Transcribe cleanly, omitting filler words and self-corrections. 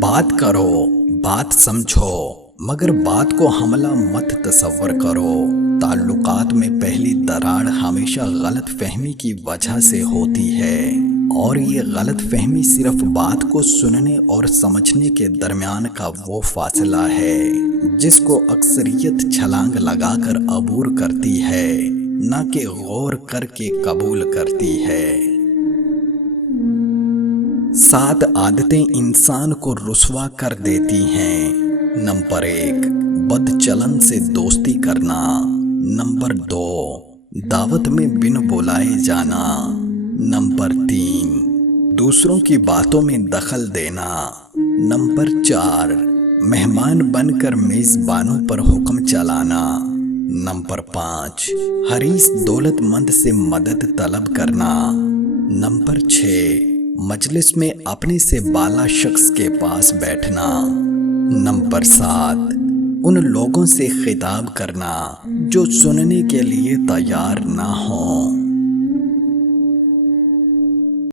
بات کرو، بات سمجھو، مگر بات کو حملہ مت تصور کرو۔ تعلقات میں پہلی دراڑ ہمیشہ غلط فہمی کی وجہ سے ہوتی ہے، اور یہ غلط فہمی صرف بات کو سننے اور سمجھنے کے درمیان کا وہ فاصلہ ہے جس کو اکثریت چھلانگ لگا کر عبور کرتی ہے، نہ کہ غور کر کے قبول کرتی ہے۔ 7 عادتیں انسان کو رسوا کر دیتی ہیں۔ نمبر 1، بد چلن سے دوستی کرنا۔ نمبر 2، دعوت میں بن بلائے جانا۔ نمبر 3، دوسروں کی باتوں میں دخل دینا۔ نمبر 4، مہمان بن کر میزبانوں پر حکم چلانا۔ نمبر 5، حریص دولت مند سے مدد طلب کرنا۔ نمبر 6، مجلس میں اپنے سے بالا شخص کے پاس بیٹھنا۔ نمبر 7، ان لوگوں سے خطاب کرنا جو سننے کے لیے تیار نہ ہوں۔